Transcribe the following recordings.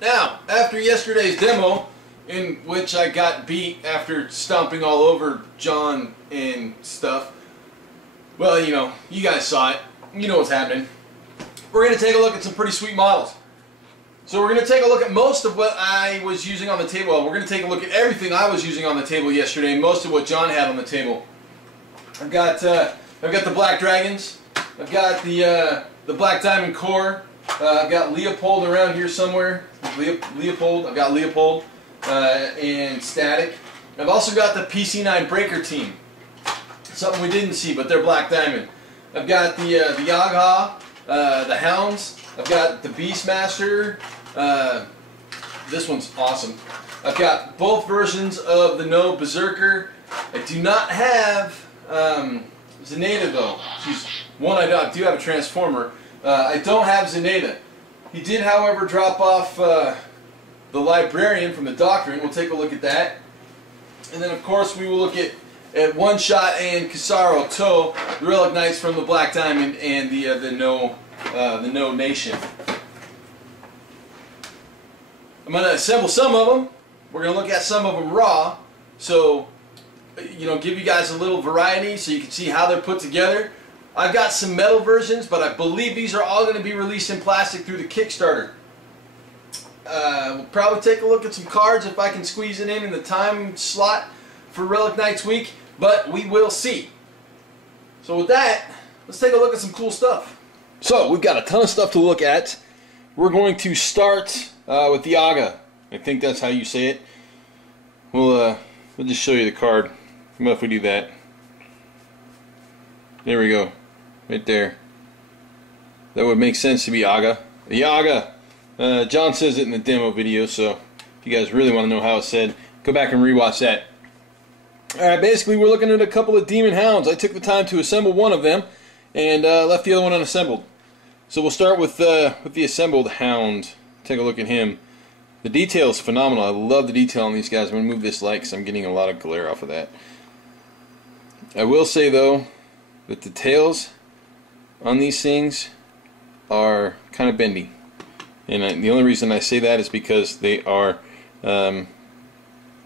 Now, after yesterday's demo, in which I got beat after stomping all over John and stuff, well, you know, you guys saw it. You know what's happening. We're going to take a look at some pretty sweet models. So we're going to take a look at most of what I was using on the table. Well, we're going to take a look at everything I was using on the table yesterday, and most of what John had on the table. I've got the Black Dragons. I've got the Black Diamond Core. I've got Leopold around here somewhere. Leopold. I've got Leopold and Static. I've also got the PC9 Breaker team. Something we didn't see, but they're Black Diamond. I've got the Yagha, the Hounds. I've got the Beastmaster. This one's awesome. I've got both versions of the No Berserker. I do not have Zenata though. She's one I do have a Transformer. I don't have Zenata. He did, however, drop off the Librarian from the Doctrine. We'll take a look at that. And then, of course, we will look at One Shot and Kisaro Toe, the Relic Knights from the Black Diamond and the No Nation. I'm going to assemble some of them. We're going to look at some of them raw. So, you know, give you guys a little variety so you can see how they're put together. I've got some metal versions, but I believe these are all going to be released in plastic through the Kickstarter. We'll probably take a look at some cards if I can squeeze it in the time slot for Relic Knights Week, but we will see. So with that, let's take a look at some cool stuff. So we've got a ton of stuff to look at. We're going to start with the Aga. I think that's how you say it. We'll just show you the card. How about if we do that? There we go. Right there. That would make sense to be Aga. The Aga. John says it in the demo video, so if you guys really want to know how it's said, go back and rewatch that. Alright, basically we're looking at a couple of Demon Hounds. I took the time to assemble one of them and left the other one unassembled. So we'll start with the assembled Hound. Take a look at him. The detail is phenomenal. I love the detail on these guys. I'm going to move this light because I'm getting a lot of glare off of that. I will say though that the tails on these things are kind of bendy. And the only reason I say that is because they are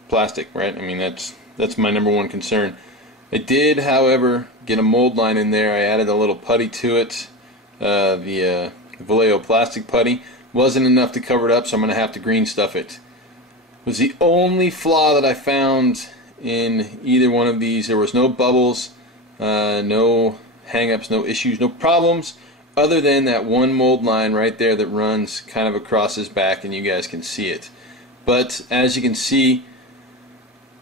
plastic, right? I mean, that's my number one concern. I did, however, get a mold line in there. I added a little putty to it. The Vallejo plastic putty wasn't enough to cover it up, so I'm going to have to green stuff it. It was the only flaw that I found in either one of these. There was no bubbles, no hang-ups, no issues, no problems, other than that one mold line right there that runs kind of across his back, and you guys can see it. But as you can see,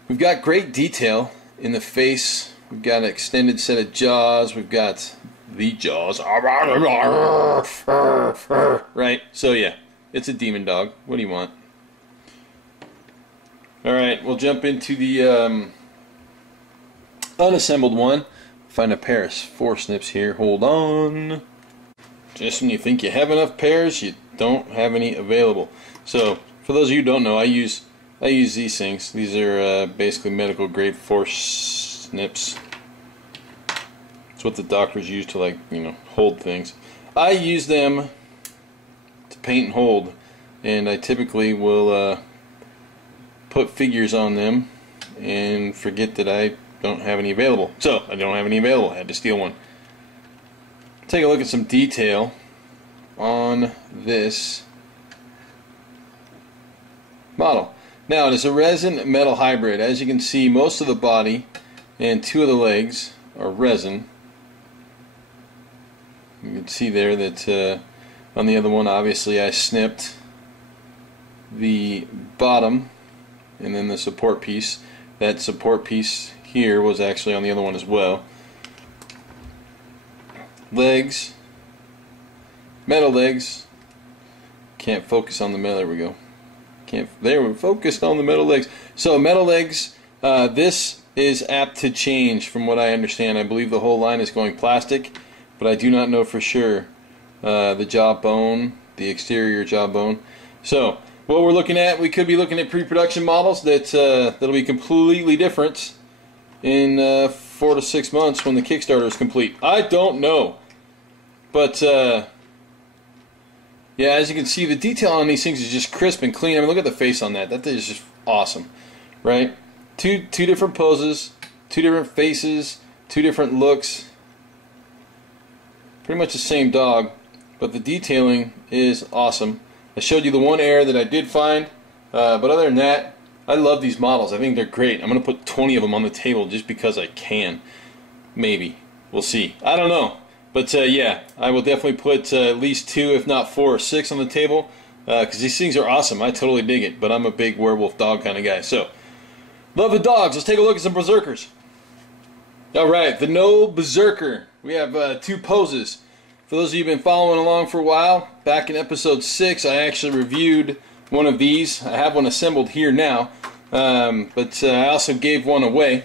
we've got great detail in the face. We've got an extended set of jaws. We've got the jaws. Right? So yeah, it's a demon dog. What do you want? Alright, we'll jump into the unassembled one. Find a pair of four-snips here. Hold on. Just when you think you have enough pairs, you don't have any available. So, for those of you who don't know, I use these things. These are basically medical grade four-snips. It's what the doctors use to, like, you know, hold things. I use them to paint and hold, and I typically will put figures on them and forget that I don't have any available. So, I don't have any available. I had to steal one. Take a look at some detail on this model. Now, it is a resin metal hybrid. As you can see, most of the body and two of the legs are resin. You can see there that on the other one, obviously, I snipped the bottom and then the support piece. That support piece here was actually on the other one as well. Legs, metal legs. Can't focus on the metal. There we go. There, we're focused on the metal legs. So metal legs. This is apt to change, from what I understand. I believe the whole line is going plastic, but I do not know for sure. The jawbone, the exterior jawbone. So what we're looking at, we could be looking at pre-production models that'll be completely different in 4 to 6 months when the Kickstarter is complete. I don't know. But yeah, Yeah, as you can see, the detail on these things is just crisp and clean. I mean, look at the face on that. That is just awesome, right? Two different poses, two different faces, two different looks. Pretty much the same dog, but the detailing is awesome. I showed you the one error that I did find, but other than that, I love these models. I think they're great. I'm going to put 20 of them on the table just because I can. Maybe. We'll see. I don't know. But yeah, I will definitely put at least 2, if not 4 or 6 on the table, because these things are awesome. I totally dig it, but I'm a big werewolf dog kind of guy. So, love the dogs. Let's take a look at some berserkers. Alright, the no berserker. We have 2 poses. For those of you who've been following along for a while, back in episode 6 I actually reviewed one of these. I have one assembled here now, but I also gave one away.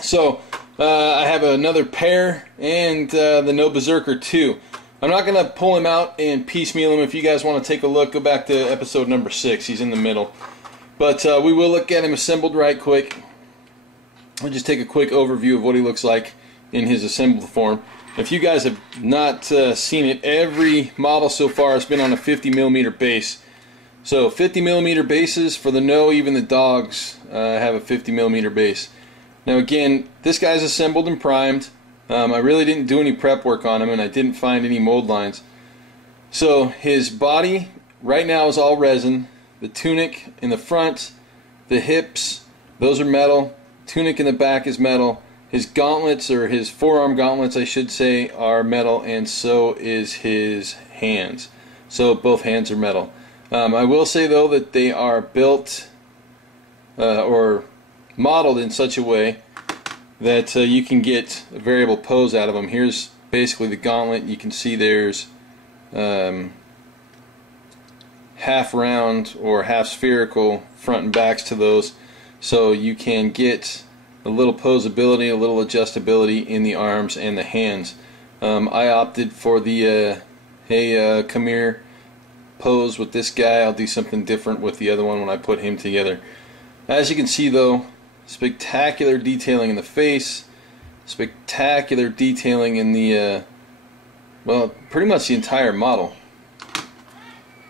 So I have another pair and the no berserker 2. I'm not going to pull him out and piecemeal him. If you guys want to take a look, go back to episode number 6. He's in the middle. But we will look at him assembled right quick. I'll just take a quick overview of what he looks like in his assembled form. If you guys have not seen it, every model so far has been on a 50mm base. So 50mm bases for the no, even the dogs have a 50mm base. Now again, this guy's assembled and primed. I really didn't do any prep work on him, and I didn't find any mold lines. So his body right now is all resin. The tunic in the front, the hips, those are metal. Tunic in the back is metal. His gauntlets, or his forearm gauntlets I should say, are metal, and so is his hands. So both hands are metal. I will say though that they are built or modeled in such a way that you can get a variable pose out of them. Here's basically the gauntlet. You can see there's half round or half spherical front and backs to those, so you can get a little posability, a little adjustability in the arms and the hands. I opted for the hey come here pose with this guy. I'll do something different with the other one when I put him together. As you can see though, spectacular detailing in the face, spectacular detailing in the well, pretty much the entire model.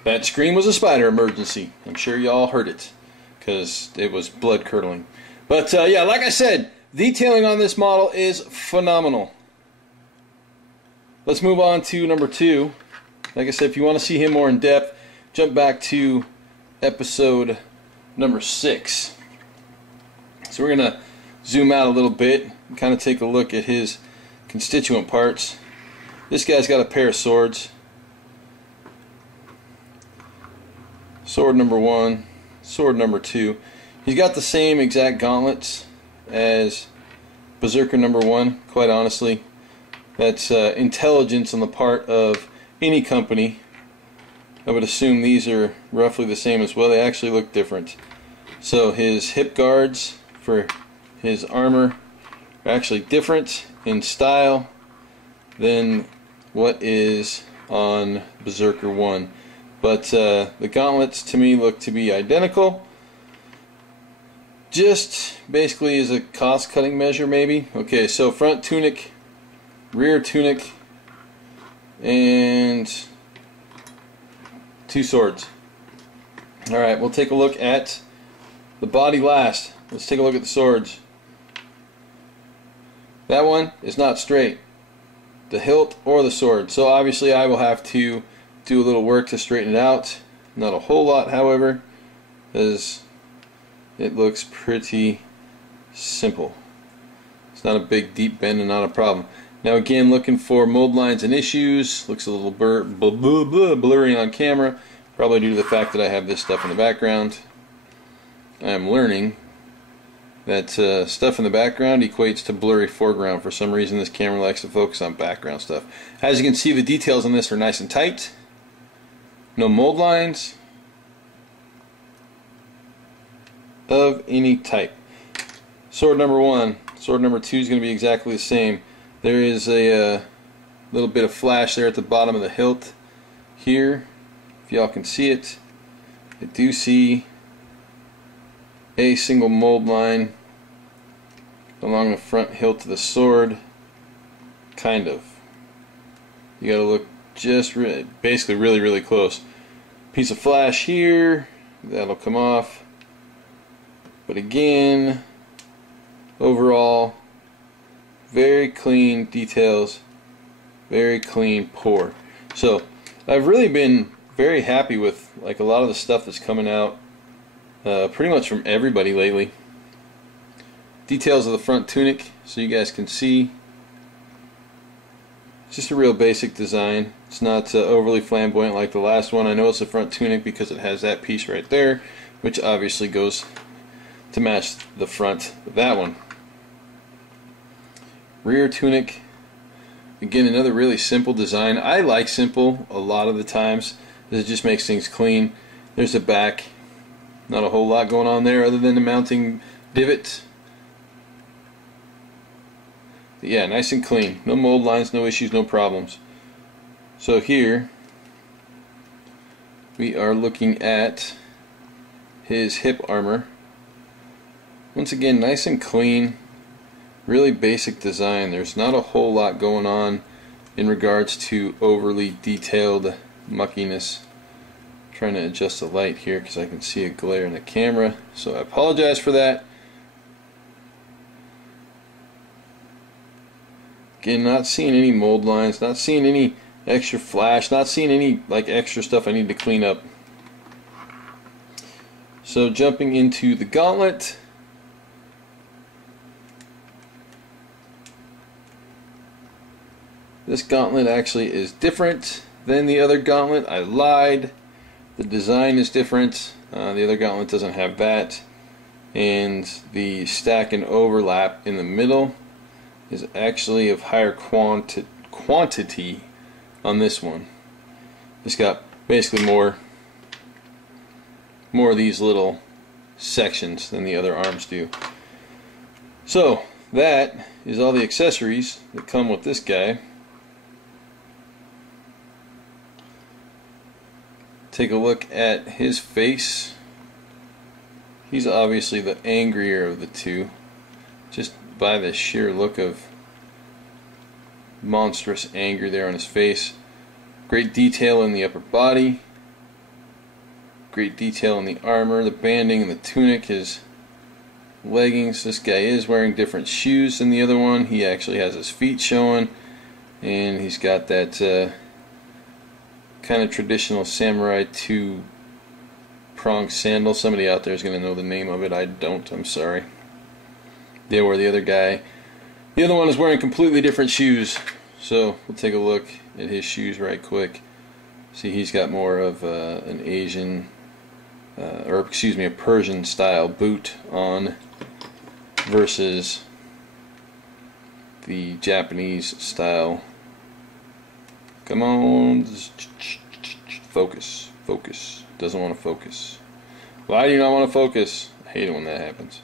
That scream was a spider emergency. I'm sure y'all heard it because it was blood curdling. But yeah, like I said, detailing on this model is phenomenal. Let's move on to number 2. Like I said, if you want to see him more in depth, jump back to episode number 6. So we're going to zoom out a little bit and kind of take a look at his constituent parts. This guy's got a pair of swords. Sword number 1, sword number 2. He's got the same exact gauntlets as Berserker number 1, quite honestly. That's intelligence on the part of any company. I would assume these are roughly the same as well. They actually look different. So his hip guards for his armor are actually different in style than what is on Berserker 1. But the gauntlets to me look to be identical. Just basically as a cost cutting measure maybe. Okay, so front tunic, rear tunic, and 2 swords. Alright, we'll take a look at the body last. Let's take a look at the swords. That one is not straight, the hilt or the sword. So obviously I will have to do a little work to straighten it out. Not a whole lot, however, as it looks pretty simple. It's not a big deep bend and not a problem. Now again, looking for mold lines and issues. Looks a little blurry on camera, probably due to the fact that I have this stuff in the background. I am learning that stuff in the background equates to blurry foreground. For some reason this camera likes to focus on background stuff. As you can see, the details on this are nice and tight. No mold lines of any type. Sword number 1, sword number 2 is going to be exactly the same. There is a little bit of flash there at the bottom of the hilt here, if y'all can see it. I do see a single mold line along the front hilt of the sword, kind of. You gotta look just basically really close. Piece of flash here, that'll come off. But again, overall, very clean details, very clean pour. So I've really been very happy with like a lot of the stuff that's coming out pretty much from everybody lately. Details of the front tunic so you guys can see. It's just a real basic design. It's not overly flamboyant like the last one. I know it's the front tunic because it has that piece right there, which obviously goes to match the front of that one. Rear tunic, again another really simple design. I like simple a lot of the times because it just makes things clean. There's the back, not a whole lot going on there other than the mounting divot. But yeah, nice and clean, no mold lines, no issues, no problems. So here we are looking at his hip armor. Once again, nice and clean, really basic design. There's not a whole lot going on in regards to overly detailed muckiness. I'm trying to adjust the light here because I can see a glare in the camera, so I apologize for that. Again, not seeing any mold lines, not seeing any extra flash, not seeing any like extra stuff I need to clean up. So jumping into the gauntlet. This gauntlet actually is different than the other gauntlet. I lied. The design is different. The other gauntlet doesn't have that. And the stack and overlap in the middle is actually of higher quantity on this one. It's got basically more of these little sections than the other arms do. So that is all the accessories that come with this guy. Take a look at his face. He's obviously the angrier of the two, just by the sheer look of monstrous anger there on his face. Great detail in the upper body, great detail in the armor, the banding and the tunic, his leggings. This guy is wearing different shoes than the other one. He actually has his feet showing, and he's got that kind of traditional samurai 2-prong sandal. Somebody out there is going to know the name of it. I don't. I'm sorry. There, where the other guy, the other one is wearing completely different shoes. So we'll take a look at his shoes right quick. See, he's got more of an Asian, or excuse me, a Persian style boot on versus the Japanese style. Come on, focus, focus. Doesn't want to focus. Why do you not want to focus? I hate it when that happens.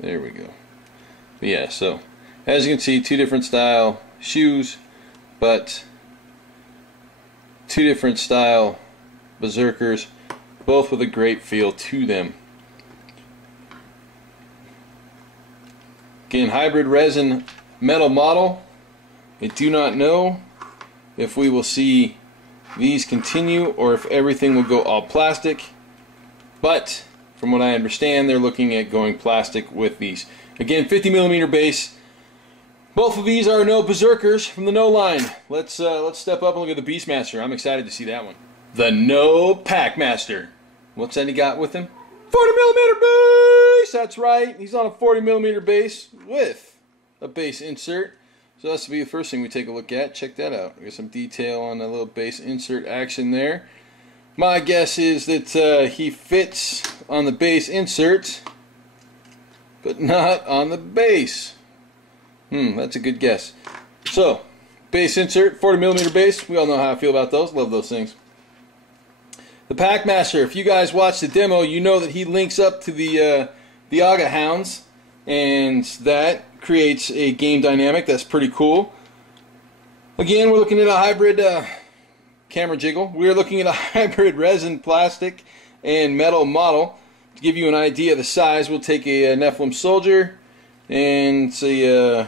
There we go. But yeah, so as you can see, two different style shoes, but two different style berserkers, both with a great feel to them. Again, hybrid resin metal model. I do not know if we will see these continue or if everything will go all plastic, but from what I understand, they're looking at going plastic with these. Again, 50mm base. Both of these are no berserkers from the No line. Let's step up and look at the Beastmaster. I'm excited to see that one. The No Packmaster. What's that he got with him? 40mm base. That's right. He's on a 40mm base with a base insert. So that's to be the first thing we take a look at. Check that out. We got some detail on the little base insert action there. My guess is that he fits on the base insert, but not on the base. That's a good guess. So, base insert, 40mm base. We all know how I feel about those. Love those things. The Packmaster. If you guys watch the demo, you know that he links up to the Aga hounds, and that creates a game dynamic that's pretty cool. Again, we're looking at a hybrid camera jiggle. We're looking at a hybrid resin, plastic, and metal model. To give you an idea of the size, we'll take a Nephilim soldier and say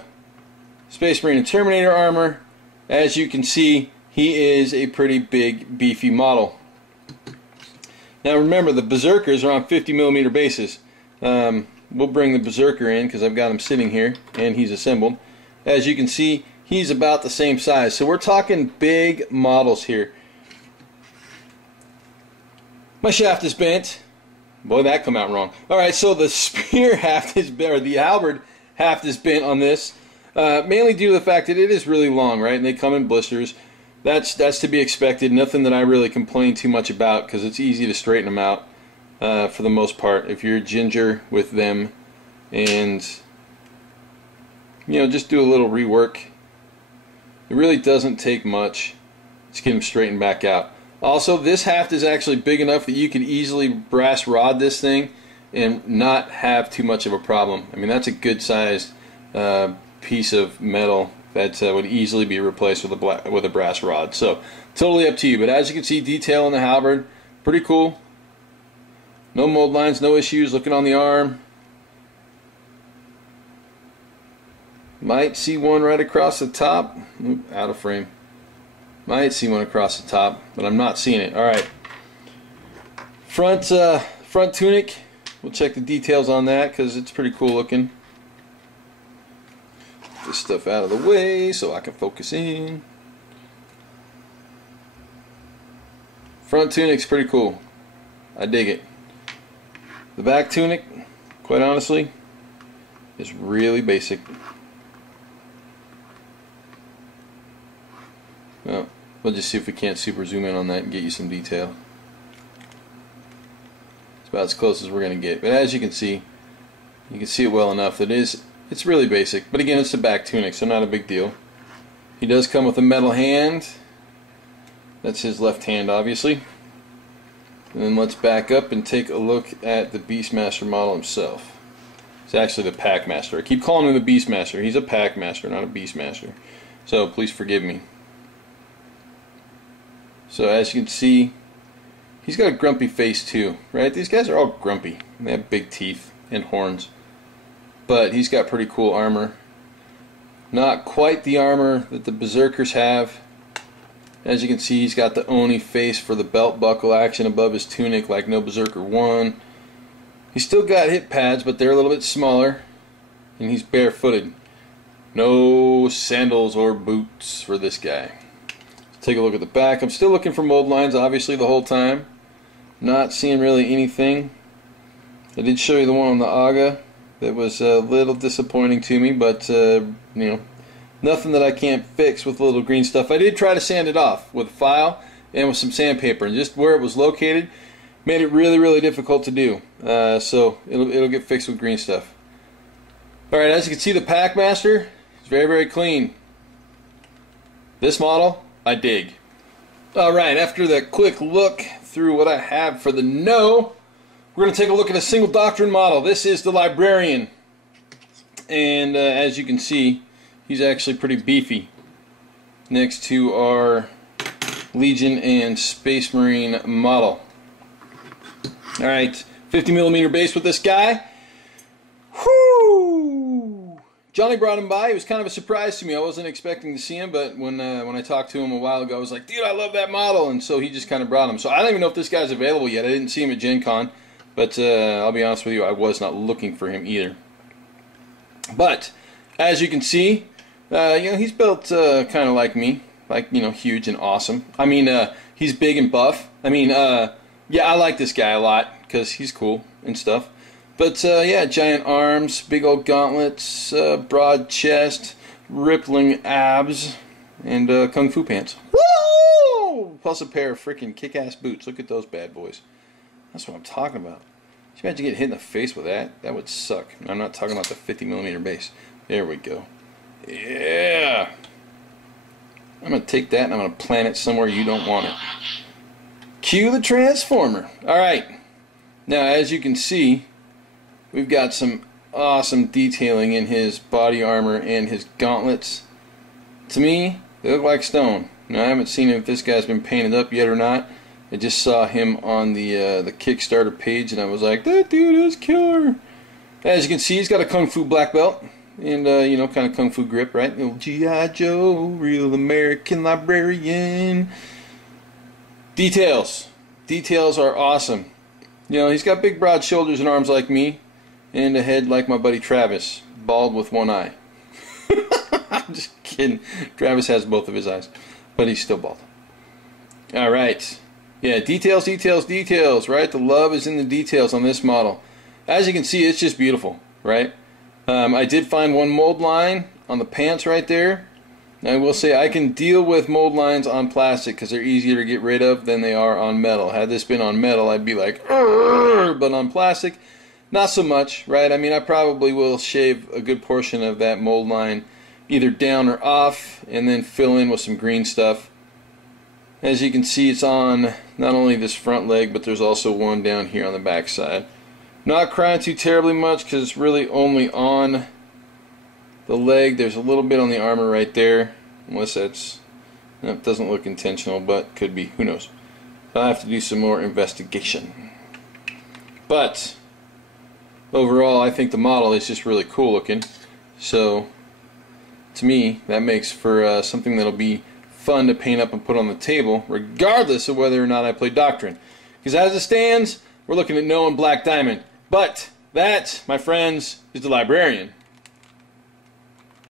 Space Marine and Terminator armor. As you can see, he is a pretty big, beefy model. Now remember, the berserkers are on 50mm bases. We'll bring the berserker in because I've got him sitting here and he's assembled. As you can see, he's about the same size. So we're talking big models here. My shaft is bent. Boy, that come out wrong. Alright, so the spear haft is bent, or the halberd haft is bent on this. Mainly due to the fact that it is really long, right? And they come in blisters. That's to be expected. Nothing that I really complain too much about because it's easy to straighten them out for the most part. If you're ginger with them and, you know, just do a little rework. It really doesn't take much to get them straightened back out. Also, this haft is actually big enough that you could easily brass rod this thing and not have too much of a problem. I mean, that's a good sized piece of metal that would easily be replaced with a brass rod. So totally up to you. But as you can see, detail on the halberd, pretty cool. No mold lines, no issues. Looking on the arm, might see one right across the top. Oop, out of frame. Might see one across the top, but I'm not seeing it. All right. Front tunic. We'll check the details on that because it's pretty cool looking. This stuff out of the way so I can focus in. Front tunic's pretty cool. I dig it. The back tunic, quite honestly, is really basic. Well, we'll just see if we can't super zoom in on that and get you some detail. It's about as close as we're going to get. But as you can see it well enough that it's really basic. But again, it's the back tunic, so not a big deal. He does come with a metal hand. That's his left hand, obviously. And then let's back up and take a look at the Beastmaster model himself. It's actually the Packmaster. I keep calling him the Beastmaster. He's a Packmaster, not a Beastmaster. So please forgive me. So as you can see, he's got a grumpy face too, right? These guys are all grumpy. They have big teeth and horns. But he's got pretty cool armor. Not quite the armor that the berserkers have. As you can see, he's got the Oni face for the belt buckle action above his tunic like no Berserker 1. He's still got hip pads, but they're a little bit smaller. And he's barefooted. No sandals or boots for this guy. Let's take a look at the back. I'm still looking for mold lines, obviously, the whole time. Not seeing really anything. I did show you the one on the Aga. That was a little disappointing to me, but you know, nothing that I can't fix with a little green stuff. I did try to sand it off with a file and with some sandpaper, and just where it was located made it really, really difficult to do. So it'll get fixed with green stuff. All right, as you can see, the Packmaster is very, very clean. This model, I dig. All right, after that quick look through what I have for the no, we're going to take a look at a single Doctrine model. This is the Librarian. And as you can see, he's actually pretty beefy next to our Legion and Space Marine model. Alright, 50mm base with this guy. Whoo! Johnny brought him by. It was kind of a surprise to me. I wasn't expecting to see him, but when I talked to him a while ago, I was like, dude, I love that model. And so he just kind of brought him. So I don't even know if this guy's available yet. I didn't see him at Gen Con. But I'll be honest with you, I was not looking for him either. But as you can see, you know, he's built kind of like me, like, you know, huge and awesome. I mean, he's big and buff. I mean, yeah, I like this guy a lot because he's cool and stuff. But yeah, giant arms, big old gauntlets, broad chest, rippling abs, and kung fu pants. Woo! Plus a pair of freaking kick-ass boots. Look at those bad boys. That's what I'm talking about. Can you imagine getting hit in the face with that? That would suck. I'm not talking about the 50mm base. There we go. Yeah. I'm going to take that and I'm going to plant it somewhere you don't want it. Cue the transformer. Alright. Now, as you can see, we've got some awesome detailing in his body armor and his gauntlets. To me, they look like stone. Now, I haven't seen if this guy's been painted up yet or not. I just saw him on the Kickstarter page and I was like, that dude is killer. As you can see, he's got a Kung Fu black belt. and you know, kind of kung fu grip, right? You know, G.I. Joe, real American librarian. Details. Details are awesome. You know, he's got big broad shoulders and arms like me, and a head like my buddy Travis, bald with one eye. I'm just kidding. Travis has both of his eyes, but he's still bald. Alright. Yeah, details, details, details, right? The love is in the details on this model. As you can see, it's just beautiful, right? I did find one mold line on the pants right there. I will say I can deal with mold lines on plastic because they're easier to get rid of than they are on metal. Had this been on metal, I'd be like, "Urgh," but on plastic, not so much, right? I mean, I probably will shave a good portion of that mold line either down or off and then fill in with some green stuff. As you can see, it's on not only this front leg, but there's also one down here on the back side. Not crying too terribly much because it's really only on the leg. There's a little bit on the armor right there, unless that doesn't look intentional, but could be, who knows. I'll have to do some more investigation. But overall, I think the model is just really cool looking. So to me, that makes for something that'll be fun to paint up and put on the table, regardless of whether or not I play Doctrine. Because as it stands, we're looking at no and black diamond. But that, my friends, is the Librarian.